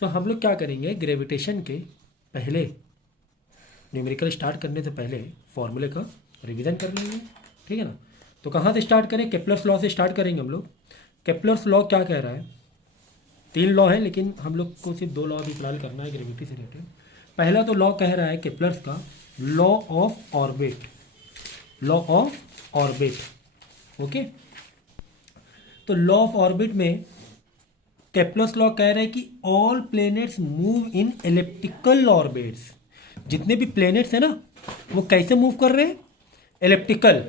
सो हम लोग क्या करेंगे, ग्रेविटेशन के पहले न्यूमेरिकल स्टार्ट करने से पहले फॉर्मूले का रिवीजन कर लेंगे, ठीक है ना। तो कहाँ से स्टार्ट करें, केप्लर्स लॉ से स्टार्ट करेंगे हम लोग। केप्लर्स लॉ क्या कह रहा है, 3 लॉ है लेकिन हम लोग को सिर्फ 2 लॉ अभी फिलहाल करना है ग्रेविटी से रिलेटेड। पहला तो लॉ कह रहा है केप्लर्स का law of orbit, law of orbit. Okay, तो लॉ ऑफ ऑर्बिट में केप्लर्स लॉ कह रहा है कि all planets move in elliptical orbits. जितने भी प्लैनेट्स है ना वो कैसे मूव कर रहे हैं, एलिप्टिकल,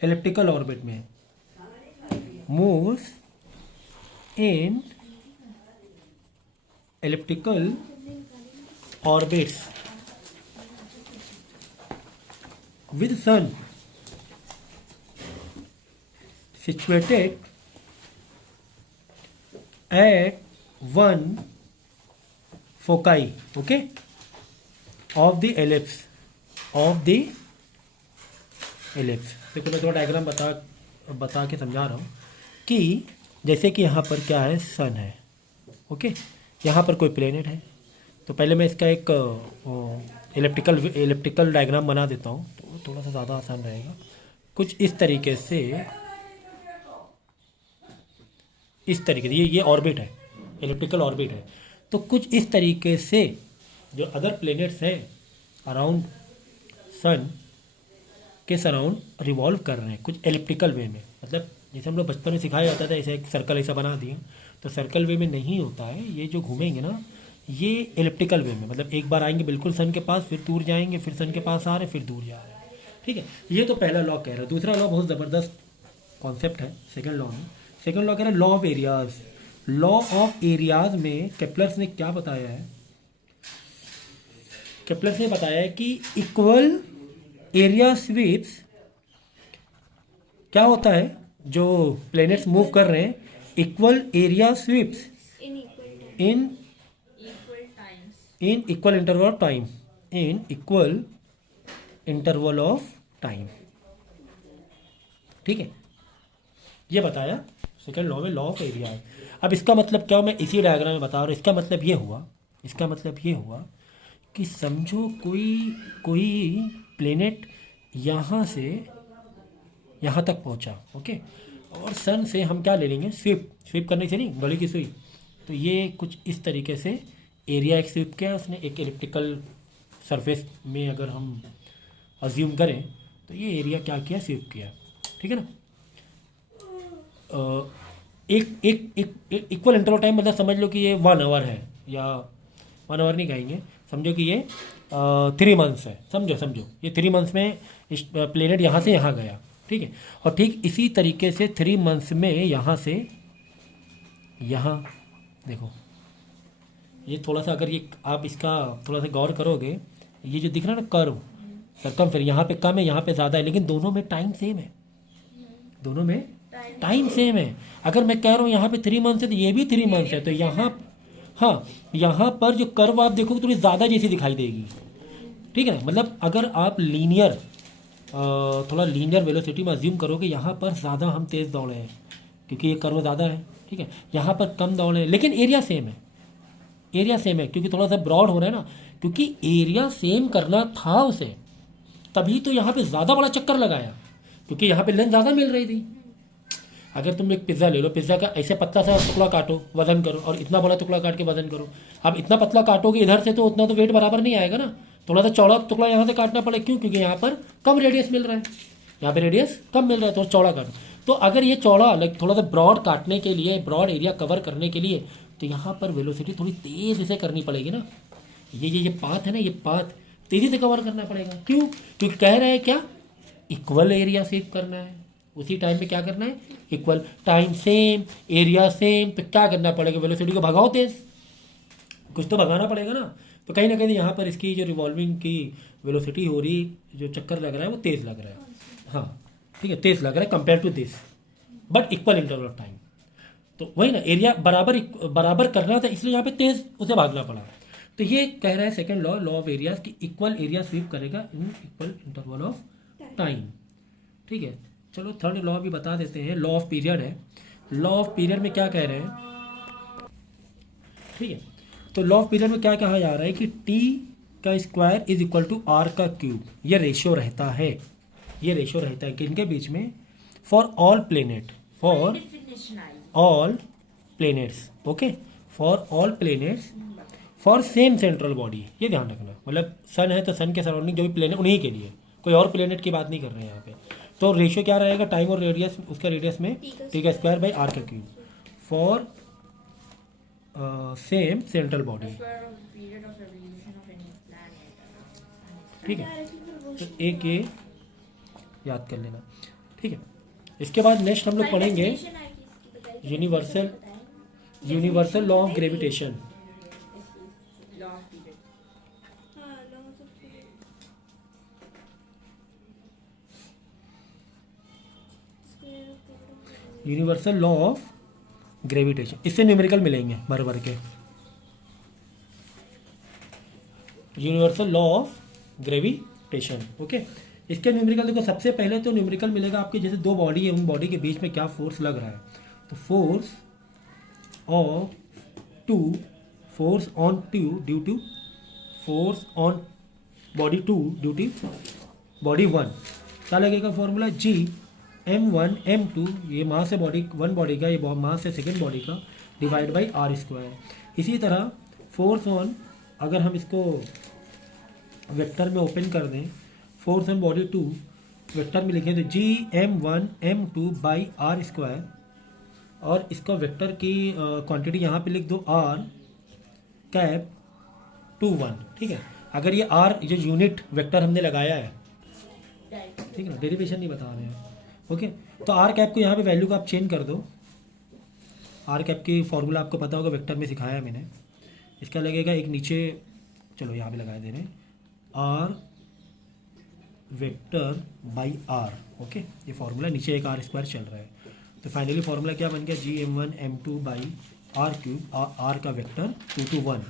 एलिप्टिकल ऑर्बिट में moves in elliptical orbits with sun situated at one foci, okay, of the ellipse, of the ellipse। देखो मैं थोड़ा डायग्राम बता के समझा रहा हूँ कि जैसे कि यहाँ पर क्या है, सन है, ओके, यहाँ पर कोई प्लेनेट है। तो पहले मैं इसका एक इलेप्टिकल डायग्राम बना देता हूँ तो थोड़ा सा ज़्यादा आसान रहेगा। कुछ इस तरीके से, इस तरीके से ये ऑर्बिट है, इलेप्टिकल ऑर्बिट है। तो कुछ इस तरीके से जो अदर प्लैनेट्स हैं अराउंड सन के सराउंड रिवॉल्व कर रहे हैं कुछ एलिप्टिकल वे में। मतलब जैसे हम लोग बचपन में सिखाया जाता था ऐसे एक सर्कल ऐसा बना दिया, तो सर्कल वे में नहीं होता है ये, जो घूमेंगे ना ये एलिप्टिकल वे में, मतलब एक बार आएंगे बिल्कुल सन के पास, फिर दूर जाएंगे, फिर सन के पास आ रहे हैं, फिर दूर जा रहे हैं, ठीक है। ये तो पहला लॉ कह रहा है। दूसरा लॉ बहुत ज़बरदस्त कॉन्सेप्ट है सेकेंड लॉ में। सेकेंड लॉ कह रहा है law of areas. Law of areas में केप्लर्स ने क्या बताया है, केप्लर्स ने बताया है कि इक्वल एरिया स्वीप्स, क्या होता है जो प्लैनेट्स मूव कर रहे हैं, equal area sweeps in equal interval of time, in equal interval of time, ठीक है, ये बताया सेकेंड लॉ में, लॉ ऑफ एरिया। अब इसका मतलब क्या, मैं इसी डायग्राम में बता रहा हूँ। इसका मतलब ये हुआ, इसका मतलब ये हुआ कि समझो कोई प्लेनेट यहाँ से यहाँ तक पहुँचा, ओके, और सन से हम क्या ले लेंगे, स्वीप करने से नहीं, गली की सुई। तो ये कुछ इस तरीके से एरिया एक स्वीप किया उसने एक एलिप्टिकल सरफेस में, अगर हम अज्यूम करें तो ये एरिया क्या किया, स्वीप किया, ठीक है ना। एक एक एक इक्वल इंटरवल टाइम, मतलब समझ लो कि ये 1 आवर है, या 1 आवर नहीं कहेंगे, समझो कि ये 3 मंथ्स है, समझो ये 3 मंथ्स में इस प्लेनेट यहाँ से यहाँ गया, ठीक है। और ठीक इसी तरीके से 3 मंथ्स में यहाँ से यहाँ, देखो ये थोड़ा सा, अगर ये आप इसका थोड़ा सा गौर करोगे, ये जो दिख रहा है ना कर्व सरकम, फिर यहाँ पे कम है यहाँ पे ज़्यादा है, लेकिन दोनों में टाइम सेम है, दोनों में टाइम सेम है। अगर मैं कह रहा हूँ यहाँ पे 3 मंथ्स है तो ये भी 3 मंथ्स है, तो यहाँ, हाँ, यहाँ पर जो कर्व आप देखोगे थोड़ी ज़्यादा जैसी दिखाई देगी, ठीक है। मतलब अगर आप लीनियर, थोड़ा लीनियर वेलोसिटी में अज्यूम करोगे, यहाँ पर ज़्यादा हम तेज़ दौड़े हैं क्योंकि ये कर्व ज़्यादा है, ठीक है, यहाँ पर कम दौड़े हैं, लेकिन एरिया सेम है, एरिया सेम है, क्योंकि थोड़ा सा ब्रॉड हो रहा है ना, क्योंकि एरिया सेम करना था उसे, तभी तो यहाँ पे ज़्यादा बड़ा चक्कर लगाया, क्योंकि यहाँ पे लेंथ ज़्यादा मिल रही थी। अगर तुम एक पिज़्ज़ा ले लो, पिज़्ज़ा का ऐसे पतला सा टुकड़ा काटो, वजन करो, और इतना बड़ा टुकड़ा काट के वजन करो। अब इतना पतला काटोगे इधर से तो उतना तो वेट बराबर नहीं आएगा ना, थोड़ा सा चौड़ा टुकड़ा यहाँ से काटना पड़ेगा, क्यों, क्योंकि यहाँ पर कम रेडियस मिल रहा है, यहाँ पे रेडियस कम मिल रहा है, तो चौड़ा काटो। तो अगर ये चौड़ा, लाइक थोड़ा सा ब्रॉड काटने के लिए, ब्रॉड एरिया कवर करने के लिए, तो यहाँ पर वेलोसिटी थोड़ी तेज़ इसे करनी पड़ेगी ना। ये पाथ है ना, ये पाथ तेज़ी से कवर करना पड़ेगा, क्यों, क्योंकि कह रहे हैं क्या, इक्वल एरिया सेव करना है, उसी टाइम पे क्या करना है, equal time same, area same, तो क्या करना पड़ेगा, वेलोसिटी को भगाओ तेज, कुछ तो भगाना पड़ेगा ना। तो कहीं ना कहीं यहाँ पर इसकी जो रिवॉल्विंग की वेलोसिटी हो रही, जो चक्कर लग रहा है वो तेज़ लग रहा है, हाँ ठीक है, तेज़ लग रहा है compare to this, but equal interval of time. तो वही ना, एरिया बराबर करना था, इसलिए यहाँ पे तेज़ उसे भागना पड़ा। तो ये कह रहा है second law, law of areas, कि इक्वल एरिया स्वीप करेगा in equal interval of time, ठीक है। चलो थर्ड लॉ भी बता देते हैं, लॉ ऑफ पीरियड है। लॉ ऑफ पीरियड में क्या कह रहे हैं, ठीक है। तो लॉ ऑफ पीरियड में क्या कहा जा रहा है कि टी का square is equal to are का क्यूब, ये रेशियो रहता है, ये रेशियो रहता है किनके बीच में, for all planet, for all planets, okay, for all planets for same central body, ये ध्यान रखना, मतलब सन है तो सन के सराउंडिंग जो भी प्लेनेट उन्हीं के लिए, कोई और प्लेनेट की बात नहीं कर रहे हैं यहाँ पे। तो रेशियो क्या रहेगा, टाइम और रेडियस, उसका रेडियस में टी का स्क्वायर बाई आर का cube for same central body, ठीक है। तो एक ये याद कर लेना, ठीक है। इसके बाद नेक्स्ट हम लोग पढ़ेंगे universal law of gravitation. Universal law of gravitation, इससे न्यूमेरिकल मिलेंगे भर भर के। Universal law of gravitation, okay. इसके न्यूमेरिकल देखो, सबसे पहले तो न्यूमेरिकल मिलेगा आपके, जैसे दो बॉडी है, उन बॉडी के बीच में क्या फोर्स लग रहा है, तो force of two, force on two due to, force on body two due to body one, क्या लगेगा फॉर्मूला, जी m1 m2, ये मास है बॉडी वन बॉडी का, ये मास है सेकेंड बॉडी का, डिवाइड बाई आर स्क्वायर। इसी तरह फोर्स ऑन, अगर हम इसको वेक्टर में ओपन कर दें, force on body two vector में लिखें तो जी m1 m2 by R square, और इसका वेक्टर की क्वांटिटी यहाँ पे लिख दो आर कैप 2 1, ठीक है। अगर ये आर जो यूनिट वेक्टर हमने लगाया है, ठीक है ना, डेरिवेशन नहीं बता रहे हैं, ओके। तो आर कैप को यहाँ पे वैल्यू को आप चेंज कर दो, आर कैप की फॉर्मूला आपको पता होगा, वेक्टर में सिखाया है मैंने। इसका लगेगा एक नीचे, चलो यहाँ पे लगा दे रहे हैं, R vector by R, okay. ये फॉर्मूला नीचे एक आर स्क्वायर चल रहा है, तो फाइनली फॉर्मूला क्या बन गया, G m1 m2 by R cube, R का वेक्टर 2 to 1,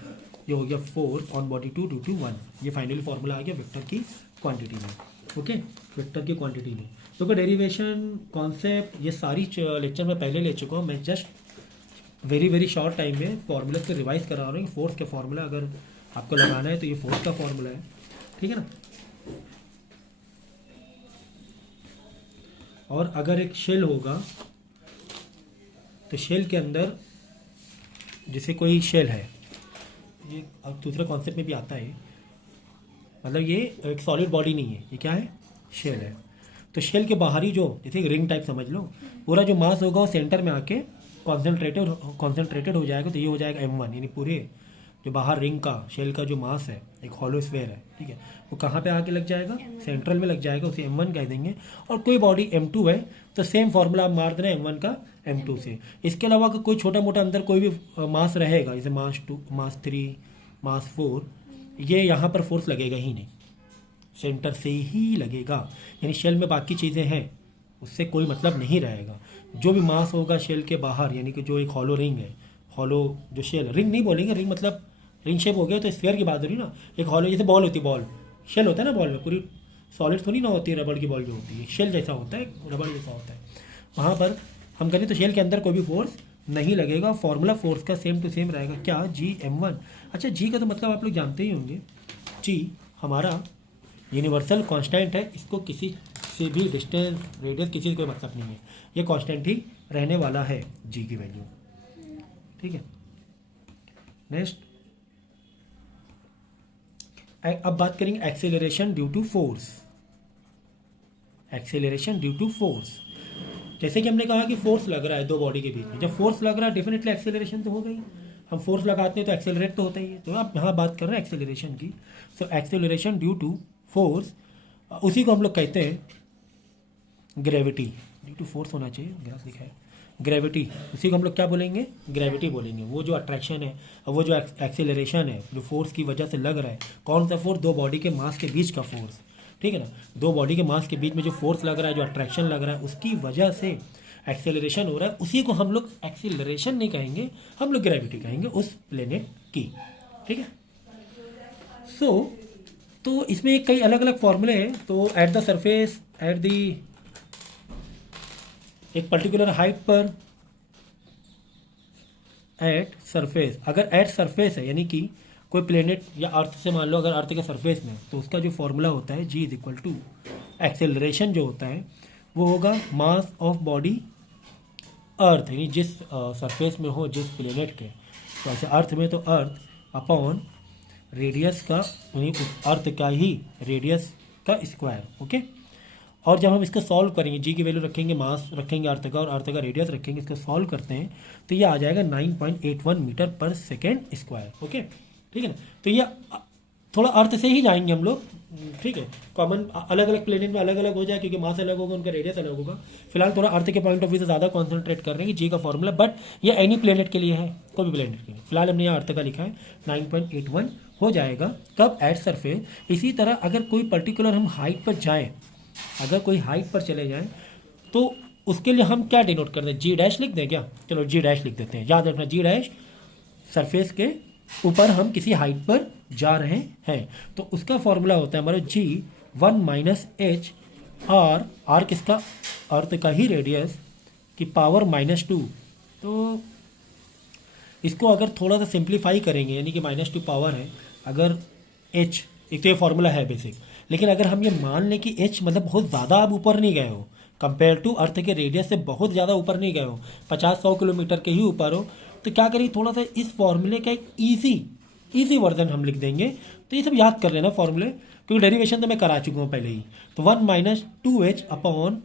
ये हो गया 4 ऑन बॉडी 2 2 to 1, ये फाइनली फॉर्मूला आ गया वेक्टर की क्वांटिटी में, ओके, वेक्टर की क्वांटिटी में। तो डेरिवेशन कॉन्सेप्ट ये सारी लेक्चर में पहले ले चुका हूँ, मैं जस्ट वेरी शॉर्ट टाइम में फॉर्मूला को रिवाइज करा रहा हूँ। फोर्स का फॉर्मूला अगर आपको लगाना है तो ये फोर्स का फॉर्मूला है, ठीक है ना। और अगर एक शेल होगा तो शेल के अंदर, जैसे कोई शेल है, ये अब दूसरे कॉन्सेप्ट में भी आता है, मतलब ये एक सॉलिड बॉडी नहीं है, ये क्या है, शेल है। तो शेल के बाहरी जो, जैसे एक रिंग टाइप समझ लो, पूरा जो मास होगा वो सेंटर में आके कॉन्सेंट्रेटेड हो जाएगा, तो ये हो जाएगा m1, यानी पूरे जो बाहर रिंग का शेल का जो मास है, एक हॉलो स्फीयर है, ठीक है, वो कहाँ पे आके लग जाएगा, सेंट्रल में लग जाएगा, उसे m1 कह देंगे। और कोई बॉडी m2 है तो सेम फॉर्मूला आप मार देना m1 का m2 से। इसके अलावा अगर कोई छोटा मोटा अंदर कोई भी मास रहेगा, जैसे मास 2, मास 3, मास 4, ये यहाँ पर फोर्स लगेगा ही नहीं, सेंटर से ही लगेगा, यानी शेल में बाकी चीज़ें हैं उससे कोई मतलब नहीं रहेगा। जो भी मास होगा शेल के बाहर, यानी कि जो एक हॉलो रिंग है, हॉलो जो शेल, रिंग नहीं बोलेंगे, रिंग मतलब रिंग शेप हो गया तो स्फीयर की बात हो रही ना। एक हॉलो, जैसे बॉल होती है, बॉल शेल होता है ना, बॉल में पूरी सॉलिड थोड़ी ना होती है, रबड़ की बॉल जो होती है शेल जैसा होता है, रबड़ जैसा होता है, वहाँ पर हम करें तो शेल के अंदर कोई भी फोर्स नहीं लगेगा। फॉर्मूला फोर्स का सेम टू सेम रहेगा, क्या, जी m1। अच्छा, जी का तो मतलब आप लोग जानते ही होंगे, जी हमारा यूनिवर्सल कांस्टेंट है, इसको किसी से भी डिस्टेंस, रेडियस, किसी से कोई मतलब नहीं है, ये कांस्टेंट ही रहने वाला है जी की वैल्यू, ठीक है। नेक्स्ट अब बात करेंगे acceleration due to force. Acceleration due to force, जैसे कि हमने कहा कि फोर्स लग रहा है दो बॉडी के बीच में, जब फोर्स लग रहा है डेफिनेटली एक्सेलरेशन तो होगा ही, हम फोर्स लगाते हैं तो एक्सेलरेट तो होता ही है। तो आप यहाँ बात कर रहे हैं एक्सेलरेशन की, so acceleration due to force, उसी को हम लोग कहते हैं ग्रेविटी। ड्यू टू फोर्स होना चाहिए, ग्राफ लिखा है ग्रेविटी, उसी को हम लोग क्या बोलेंगे, ग्रेविटी बोलेंगे। वो जो अट्रैक्शन है, वो जो एक्सेलरेशन है, जो फोर्स की वजह से लग रहा है, कौन सा फोर्स, दो बॉडी के मास के बीच का फोर्स, ठीक है ना, दो बॉडी के मास के बीच में जो फोर्स लग रहा है, जो अट्रैक्शन लग रहा है, उसकी वजह से एक्सेलरेशन हो रहा है, उसी को हम लोग एक्सेलरेशन नहीं कहेंगे, हम लोग ग्रेविटी कहेंगे उस प्लेनेट की, ठीक है। तो इसमें कई अलग अलग फॉर्मूले हैं। तो at the surface, at the एक पर्टिकुलर हाइट पर एट सरफेस, अगर एट सरफेस है यानी कि कोई प्लेनेट या अर्थ से मान लो अगर अर्थ के सरफेस में, तो उसका जो फॉर्मूला होता है जी इज इक्वल टू एक्सेलरेशन जो होता है वो होगा मास ऑफ बॉडी अर्थ, यानी जिस सरफेस में हो जिस प्लेनेट के, तो ऐसे अर्थ में तो अर्थ अपॉन रेडियस का, यानी उस अर्थ का ही रेडियस का स्क्वायर। ओके, और जब हम इसको सॉल्व करेंगे, जी की वैल्यू रखेंगे, मास रखेंगे अर्थ का और अर्थ का रेडियस रखेंगे, इसको सॉल्व करते हैं तो ये आ जाएगा 9.81 मीटर पर सेकेंड स्क्वायर। ओके, ठीक है ना। तो ये थोड़ा अर्थ से ही जाएंगे हम लोग, ठीक है। कॉमन अलग अलग प्लेनेट में अलग अलग हो जाए क्योंकि मास अलग होगा, उनका रेडियस अलग होगा। फिलहाल थोड़ा अर्थ के पॉइंट ऑफ व्यू से ज़्यादा कॉन्सेंट्रेट कर रहे हैं जी का फॉर्मूला, बट ये एनी प्लेनेट के लिए है, कोई भी प्लेनेट के लिए। फिलहाल हमने यहाँ अर्थ का लिखा है 9.81 हो जाएगा कब एट सरफेस। इसी तरह अगर कोई पर्टिकुलर हम हाइट पर जाएँ, अगर कोई हाइट पर चले जाएँ तो उसके लिए हम क्या डिनोट करते हैं, जी डैश लिख दें क्या? चलो जी डैश लिख देते हैं, याद रखना जी डैश सरफेस के ऊपर हम किसी हाइट पर जा रहे हैं तो उसका फॉर्मूला होता है हमारा जी 1 माइनस एच आर किसका, अर्थ का ही रेडियस की पावर -2। तो इसको अगर थोड़ा सा सिंप्लीफाई करेंगे, यानी कि -2 पावर है अगर एच, एक तो ये फॉर्मूला है बेसिक, लेकिन अगर हम ये मान लें कि एच मतलब बहुत ज़्यादा आप ऊपर नहीं गए हो, कंपेयर टू अर्थ के रेडियस से बहुत ज़्यादा ऊपर नहीं गए हो, 50-100 किलोमीटर के ही ऊपर हो, तो क्या करिए थोड़ा सा इस फॉर्मूले का एक ईजी वर्जन हम लिख देंगे। तो ये सब याद कर लेना फॉर्मूले, क्योंकि डेरिवेशन तो मैं करा चुका हूँ पहले ही। तो 1 माइनस 2h अपॉन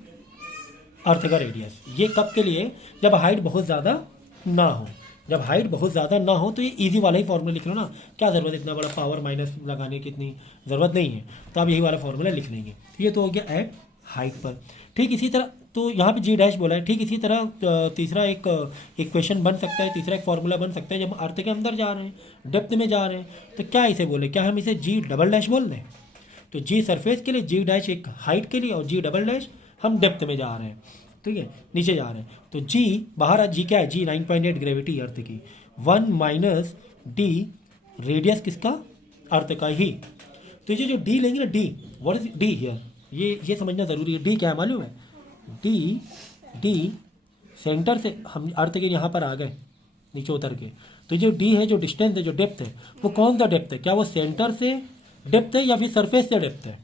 अर्थ का रेडियस, ये कब के लिए, जब हाइट बहुत ज़्यादा ना हो, जब हाइट बहुत ज़्यादा ना हो तो ये इजी वाला ही फॉर्मूला लिख लो ना, क्या ज़रूरत है इतना बड़ा पावर माइनस लगाने की, इतनी ज़रूरत नहीं है, तो आप यही वाला फॉर्मूला लिख लेंगे। ये तो हो गया एट हाइट पर। ठीक इसी तरह तो यहाँ पे जी डैश बोला है, ठीक इसी तरह तीसरा एक इक्वेशन बन सकता है, तीसरा एक फॉर्मूला बन सकता है जब हम अर्थ के अंदर जा रहे हैं, डेप्थ में जा रहे हैं, तो क्या इसे बोले, क्या हम इसे जी डबल डैश बोल दें? तो जी सरफेस के लिए, जी डैश एक हाइट के लिए और जी डबल डैश हम डेप्थ में जा रहे हैं, ठीक है, नीचे जा रहे हैं। तो जी बाहर जी क्या है, जी 9.8 ग्रेविटी अर्थ की, 1 माइनस डी रेडियस किसका, अर्थ का ही। तो ये जो डी लेंगे ना, D what is D here, ये समझना ज़रूरी है। डी क्या है मालूम है, डी सेंटर से हम अर्थ के यहाँ पर आ गए नीचे उतर के, तो जो डी है, जो डिस्टेंस है, जो डेप्थ है, वो कौन सा डेप्थ है, क्या वो सेंटर से डेप्थ है या फिर सरफेस से डेप्थ है?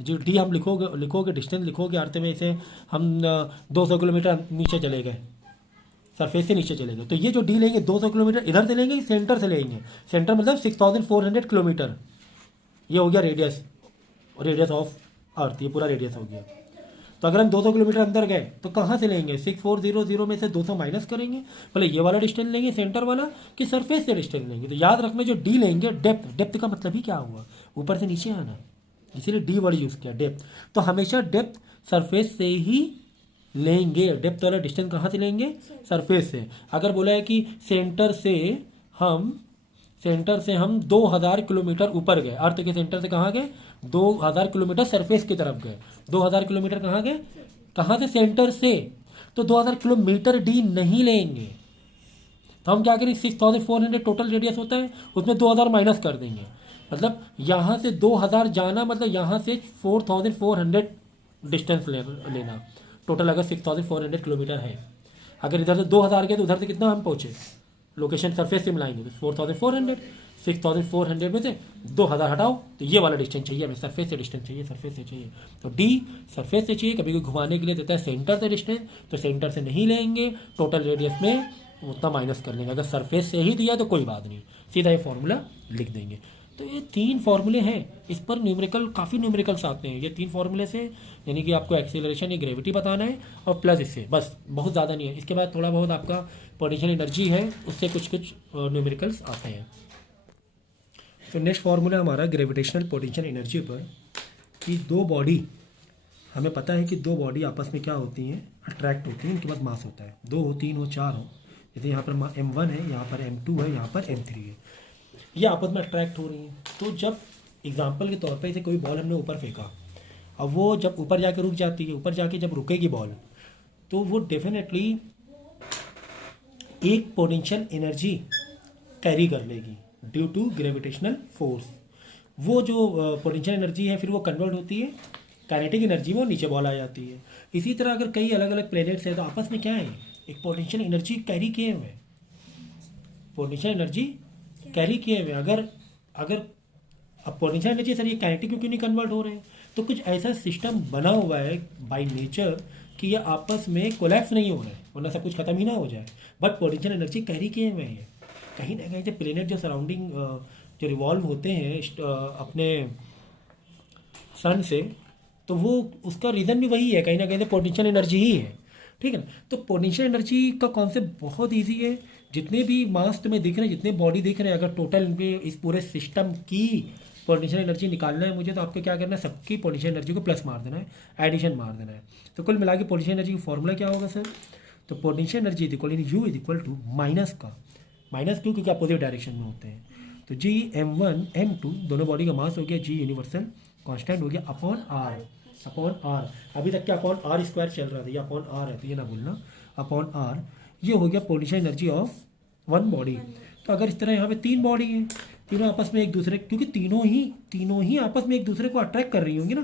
जो डी हम लिखोगे डिस्टेंस लिखोगे अर्थ में, इसे हम 200 किलोमीटर नीचे चले गए, सरफेस से नीचे चले गए, तो ये जो डी लेंगे 200 किलोमीटर इधर से लेंगे, सेंटर से लेंगे, सेंटर मतलब 6400 किलोमीटर, ये हो गया रेडियस ऑफ अर्थ, ये पूरा रेडियस हो गया। तो अगर हम 200 किलोमीटर अंदर गए तो कहाँ से लेंगे, 6400 में से 200 माइनस करेंगे, पहले ये वाला डिस्टेंस लेंगे सेंटर वाला कि सरफेस से डिस्टेंस लेंगे। तो याद रखना जो डी लेंगे, डेप्थ का मतलब ही क्या हुआ, ऊपर से नीचे आना, इसीलिए डी वर्ड यूज़ किया डेप्थ। तो हमेशा डेप्थ सरफेस से ही लेंगे, डेप्थ वाला डिस्टेंस कहाँ से लेंगे, सरफेस से। अगर बोला है कि सेंटर से हम 2000 किलोमीटर ऊपर गए, अर्थ के सेंटर से कहाँ गए, 2000 किलोमीटर सरफेस की तरफ गए, 2000 किलोमीटर कहाँ गए, कहाँ से, सेंटर से, तो 2000 किलोमीटर डी नहीं लेंगे, तो हम क्या करें, 6400 टोटल रेडियस होता है, उसमें 2000 माइनस कर देंगे, मतलब यहाँ से 2000 जाना, मतलब यहाँ से 4400 डिस्टेंस लेना टोटल, अगर 6400 किलोमीटर है। अगर इधर से 2000 गए तो उधर से कितना हम पहुँचे, लोकेशन सरफेस से मिलाएंगे तो 4400, 6400 में से 2000 हटाओ, तो ये वाला डिस्टेंस चाहिए हमें, सरफेस से डिस्टेंस चाहिए, सरफेस से चाहिए। तो डी सरफेस से चाहिए, कभी कोई घुमाने के लिए देता है सेंटर से डिस्टेंस, तो सेंटर से नहीं लेंगे, टोटल रेडियस में उतना माइनस कर लेंगे। अगर सरफेस से ही दिया तो कोई बात नहीं, सीधा ये फॉर्मूला लिख देंगे। तो ये 3 फॉर्मूले हैं, इस पर न्यूमेरिकल काफ़ी न्यूमेरिकल्स आते हैं, ये 3 फॉर्मूले से, यानी कि आपको एक्सीलरेशन या ग्रेविटी बताना है और प्लस इससे, बस बहुत ज़्यादा नहीं है। इसके बाद थोड़ा बहुत आपका पोटेंशियल एनर्जी है, उससे कुछ न्यूमेरिकल्स आते हैं। तो नेक्स्ट फार्मूला हमारा ग्रेविटेशनल पोटेंशियल एनर्जी पर, कि 2 बॉडी, हमें पता है कि 2 बॉडी आपस में क्या होती हैं, अट्रैक्ट होती हैं, इनके पास मास होता है, 2 हो, 3 हो, 4 हो, जैसे यहाँ पर m1 है, यहाँ पर m2 है, यहाँ पर m3 है, ये आपस में अट्रैक्ट हो रही हैं। तो जब एग्जाम्पल के तौर पे इसे कोई बॉल हमने ऊपर फेंका, अब वो जब ऊपर जाके रुक जाती है, ऊपर जाके जब रुकेगी बॉल, तो वो डेफिनेटली एक पोटेंशियल एनर्जी कैरी कर लेगी ड्यू टू ग्रेविटेशनल फोर्स। वो जो पोटेंशियल एनर्जी है फिर वो कन्वर्ट होती है काइनेटिक एनर्जी में, वो नीचे बॉल आ जाती है। इसी तरह अगर कई अलग अलग प्लैनेट्स हैं तो आपस में क्या है, एक पोटेंशियल एनर्जी कैरी किए हुए हैं, पोटेंशियल एनर्जी कैरी किए हुए। अगर अगर अब पोटेंशियल एनर्जी सर ये काइनेटिक क्यों नहीं कन्वर्ट हो रहे हैं? तो कुछ ऐसा सिस्टम बना हुआ है बाय नेचर कि ये आपस में कोलैप्स नहीं हो रहा है, वरना सब कुछ खत्म ही ना हो जाए। बट पोटेंशियल एनर्जी कैरी किए हुए हैं कहीं ना कहीं। जो प्लेनेट जो सराउंडिंग जो रिवॉल्व होते हैं अपने सन से, तो वो उसका रीज़न भी वही है कहीं ना कहीं पोटेंशियल एनर्जी ही है। ठीक है ना? तो पोटेंशियल एनर्जी का कॉन्सेप्ट बहुत ईजी है। जितने भी मास तुम्हें दिख रहे हैं, जितने बॉडी दिख रहे हैं, अगर टोटल इनके इस पूरे सिस्टम की पोटेंशियल एनर्जी निकालना है मुझे, तो आपको क्या करना है, सबकी पोटेंशियल एनर्जी को प्लस मार देना है, एडिशन मार देना है। तो कुल मिला के पोटेंशियल एनर्जी का फॉर्मूला क्या होगा सर? तो potential energy is equal U is equal to minus का, माइनस क्यों? क्योंकि अपोजिट डायरेक्शन में होते हैं। तो जी m1 m2 दोनों बॉडी का मास हो गया, जी यूनिवर्सल कांस्टेंट हो गया अपॉन आर। अपॉन आर अभी तक क्या अपॉन आर स्क्वायर चल रहा था, ये अपॉन आर है तो ये ना भूलना, अपॉन आर। ये हो गया potential energy of one body. तो अगर इस तरह यहाँ पे तीन बॉडी है, तीनों आपस में एक दूसरे, क्योंकि तीनों ही आपस में एक दूसरे को अट्रैक्ट कर रही होंगी ना,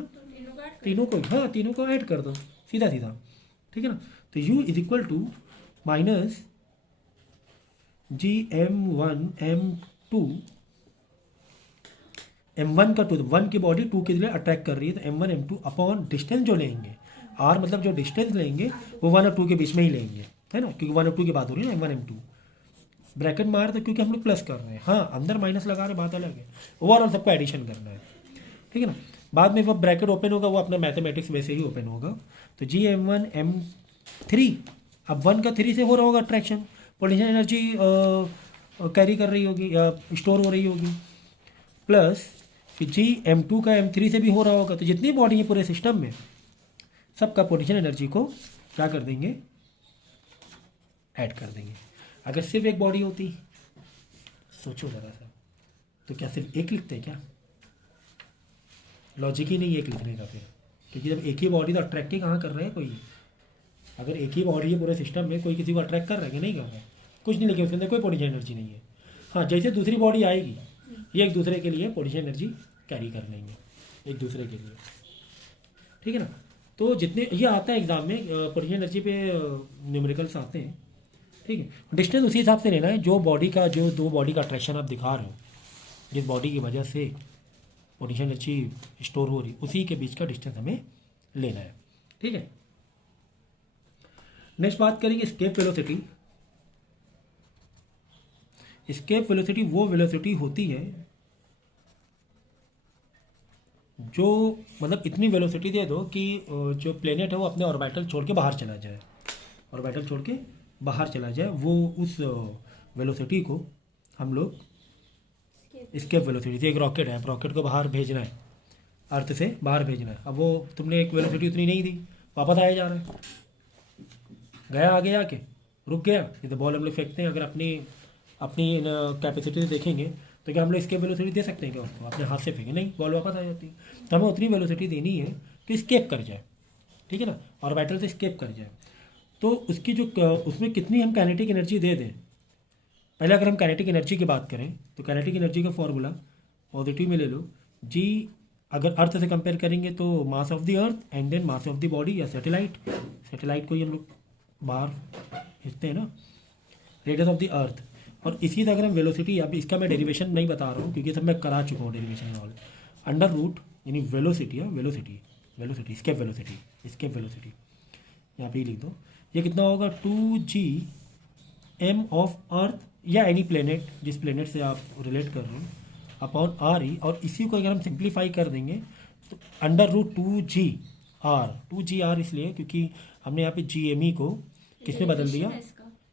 तीनों को, हाँ तीनों को ऐड कर दो सीधा सीधा, ठीक है ना। तो u is equal to minus G m1 m1 का टू, वन की बॉडी टू के लिए अट्रैक्ट कर रही है, तो m1 m2 अपॉन डिस्टेंस जो लेंगे, r मतलब जो डिस्टेंस लेंगे वो 1 और 2 के बीच में ही लेंगे, है ना, क्योंकि 1 और 2 की बात हो रही है ना, m1 m2 ब्रैकेट मार दो क्योंकि हम लोग प्लस कर रहे हैं, हाँ अंदर माइनस लगा रहे बात अलग है, ओवरऑल सबको एडिशन करना है, ठीक है ना। बाद में वो ब्रैकेट ओपन होगा, वो अपना मैथमेटिक्स वैसे ही ओपन होगा। तो जी m1 m3, अब 1 का 3 से हो रहा होगा अट्रैक्शन, पोटेंशियल एनर्जी कैरी कर रही होगी या स्टोर हो रही होगी, प्लस फिर जी m2 का m3 से भी हो रहा होगा। तो जितनी बॉडी है पूरे सिस्टम में, सबका पोटेंशियल एनर्जी को क्या कर देंगे, ऐड कर देंगे। अगर सिर्फ एक बॉडी होती, सोचो ज़रा सा, तो क्या सिर्फ एक लिखते हैं क्या? लॉजिक ही नहीं है एक लिखने का फिर, क्योंकि जब एक ही बॉडी, तो अट्रैक्ट ही कहाँ कर रहे हैं कोई? अगर एक ही बॉडी है पूरे सिस्टम में, कोई किसी को अट्रैक्ट कर रहा है कि नहीं कर रहा है? कुछ नहीं लिखे, उसके अंदर कोई पोटेंशियल एनर्जी नहीं है। हाँ, जैसे दूसरी बॉडी आएगी, ये एक दूसरे के लिए पोटेंशियल एनर्जी कैरी कर लेंगे, एक दूसरे के लिए, ठीक है ना। तो जितने ये आता है एग्जाम में पोटेंशियल एनर्जी पे न्यूमेरिकल्स आते हैं, ठीक है। डिस्टेंस उसी हिसाब से लेना है, जो बॉडी का, जो दो बॉडी का अट्रैक्शन आप दिखा रहे हो, जिस बॉडी की वजह से पोटेंशियल एनर्जी स्टोर हो रही, उसी के बीच का डिस्टेंस हमें लेना है, ठीक है। नेक्स्ट बात करेंगे एस्केप वेलोसिटी। एस्केप वेलोसिटी वो वेलोसिटी होती है जो, मतलब इतनी वेलोसिटी दे दो कि जो प्लेनेट है वो अपने ऑर्बिटल छोड़ के बाहर चला जाए, ऑर्बिटल छोड़ के बाहर चला जाए, वो उस वेलोसिटी को हम लोग एस्केप वेलोसिटी थी। एक रॉकेट है, रॉकेट को बाहर भेजना है, अर्थ से बाहर भेजना है। अब वो तुमने एक वेलोसिटी उतनी नहीं दी, वापस आया जा रहा है, गया आगे आके रुक गया। ये तो बॉल हम लोग फेंकते हैं, अगर अपनी अपनी कैपेसिटी से देखेंगे तो क्या हम लोग इसके वेलोसिटी दे सकते हैं क्या उसको? अपने हाथ से फेंके नहीं, बॉल वापस आ जाती है। तो हमें उतनी वेलोसिटी देनी है कि स्केप कर जाए, ठीक है ना, ऑर्बिटल से स्केप कर जाए। तो उसकी जो उसमें कितनी हम काइनेटिक एनर्जी दे दें, पहले अगर हम काइनेटिक एनर्जी की बात करें तो काइनेटिक एनर्जी का फॉर्मूला पॉजिटिव में ले लो, जी अगर अर्थ से कंपेयर करेंगे तो mass of the earth and then mass of the body या सैटेलाइट, सैटेलाइट को ही हम लोग बाहर भेजते हैं ना, रेडियस ऑफ द अर्थ। और इसी से अगर हम वेलोसिटी, अभी इसका मैं डेरिवेशन नहीं बता रहा हूँ क्योंकि सब मैं करा चुका हूँ डेरिवेशन ऑल, अंडर रूट यानी वेलोसिटी है, velocity velocity escape velocity, escape velocity यहाँ पे ही लिख दो। ये कितना होगा, 2g m ऑफ अर्थ या एनी प्लेनेट, जिस प्लेनेट से आप रिलेट कर रहे हो, अपॉन आर ई। और इसी को अगर हम सिंप्लीफाई कर देंगे तो अंडर रूट 2g r इसलिए क्योंकि हमने यहाँ पे जी एम ई को किसने बदल दिया,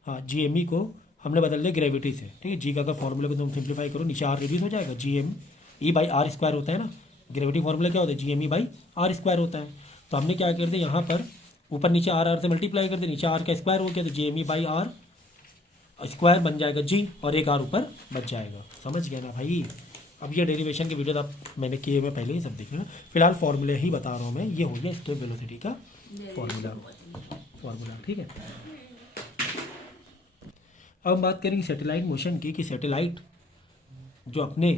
हाँ जी एम ई को हमने बदल दिया ग्रेविटी से, ठीक है। जी का अगर फॉर्मूला को तुम सिंप्लीफाई करो, नीचे आर रिड्यूस हो जाएगा, G M E by R square होता है ना, ग्रेविटी फॉर्मूला क्या होता है, G M E by R square होता है। तो हमने क्या कर दिया, यहाँ पर ऊपर नीचे आर से मल्टीप्लाई कर दिया, नीचे आर का स्क्वायर हो गया, तो G M E by R square बन जाएगा जी, और एक आर ऊपर बच जाएगा। समझ गया ना भाई? अब ये डेरिवेशन के वीडियो आप मैंने किए हुए पहले ही सब देखे ना, फिलहाल फॉर्मूले ही बता रहा हूँ मैं। ये हो गया स्केप वेलोसिटी का फॉर्मूला, ठीक है। अब हम बात करेंगे सैटेलाइट मोशन की, कि सैटेलाइट जो अपने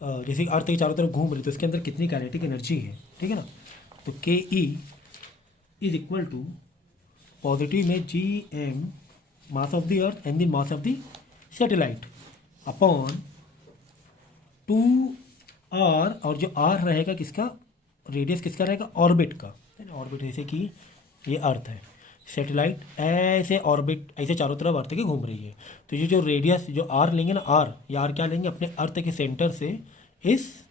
जैसे अर्थ के चारों तरफ घूम रही, तो उसके अंदर कितनी काइनेटिक एनर्जी है, ठीक है ना। तो के E is equal to positive में G M mass of the earth and the mass of the satellite upon 2r, और जो r रहेगा किसका, रेडियस किसका रहेगा, ऑर्बिट का, है ना। ऑर्बिट जैसे कि ये अर्थ है, सैटेलाइट ऐसे ऑर्बिट ऐसे चारों तरफ अर्थ के घूम रही है, तो ये जो रेडियस जो r लेंगे ना, r, ये r क्या लेंगे, अपने अर्थ के सेंटर से इस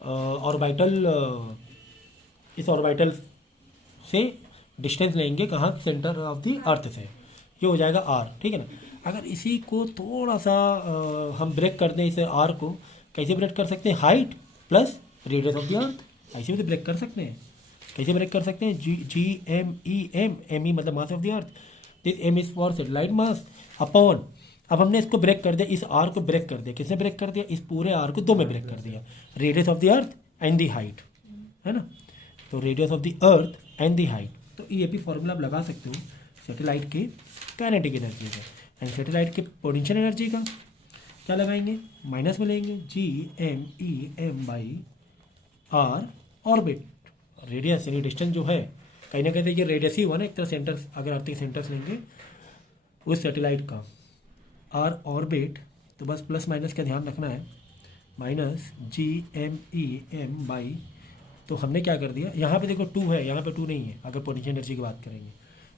ऑर्बिटल से डिस्टेंस लेंगे, कहाँ, सेंटर ऑफ द अर्थ से, ये हो जाएगा r, ठीक है ना। अगर इसी को थोड़ा सा हम ब्रेक कर दें, इसे r को कैसे ब्रेक कर सकते हैं, height plus radius of the अर्थ, ऐसे भी तो ब्रेक कर सकते हैं। कैसे ब्रेक कर सकते हैं, एम ई मतलब mass of the earth, this M is for satellite mass upon, अब हमने इसको ब्रेक कर दिया, इस आर को ब्रेक कर दिया, किसने ब्रेक कर दिया, इस पूरे आर को 2 में ब्रेक कर दिया, radius of the earth and the height, है ना। तो radius of the earth and the height, तो ये भी फॉर्मूला आप लगा सकते हो सैटेलाइट के काइनेटिक एनर्जी का, एंड सैटेलाइट के पोटेंशियल एनर्जी का क्या लगाएंगे, माइनस में लेंगे, GMEM/r ऑर्बिट, रेडियस यानी डिस्टेंस जो है, कहीं ना कहीं ये रेडियस ही हुआ ना एक तरह, सेंटर अगर अर्थ के सेंटर लेंगे उस सैटेलाइट का, r ऑर्बिट, तो बस प्लस माइनस का ध्यान रखना है, माइनस GMEM/, तो हमने क्या कर दिया, यहाँ पे देखो 2 है, यहाँ पे 2 नहीं है अगर पोटेंशियल एनर्जी की बात करेंगे।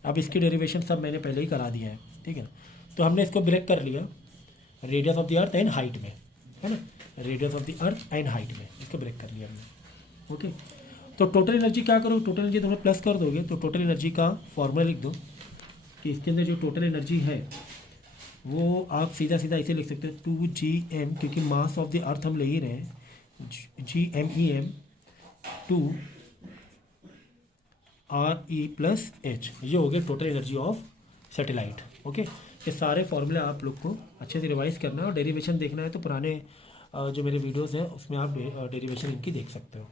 अब इसकी डेरिवेशन सब मैंने पहले ही करा दिया है, ठीक है ना। तो हमने इसको ब्रेक कर लिया radius of the earth and height में, है ना, radius of the earth and height में इसको ब्रेक कर लिया हमने, ओके। तो टोटल एनर्जी क्या करो, टोटल एनर्जी तुम प्लस कर दोगे तो टोटल एनर्जी का फॉर्मूला लिख दो कि इसके अंदर जो टोटल एनर्जी है वो आप सीधा सीधा ऐसे लिख सकते हो 2gm, क्योंकि मास ऑफ द अर्थ हम ले ही रहे हैं, GMEM 2RE + H, ये हो गया total energy of satellite, okay. ये सारे फॉर्मूले आप लोग को अच्छे से रिवाइज करना है, और डेरिवेशन देखना है तो पुराने जो मेरे वीडियोस हैं उसमें आप डेरिवेशन इनकी देख सकते हो।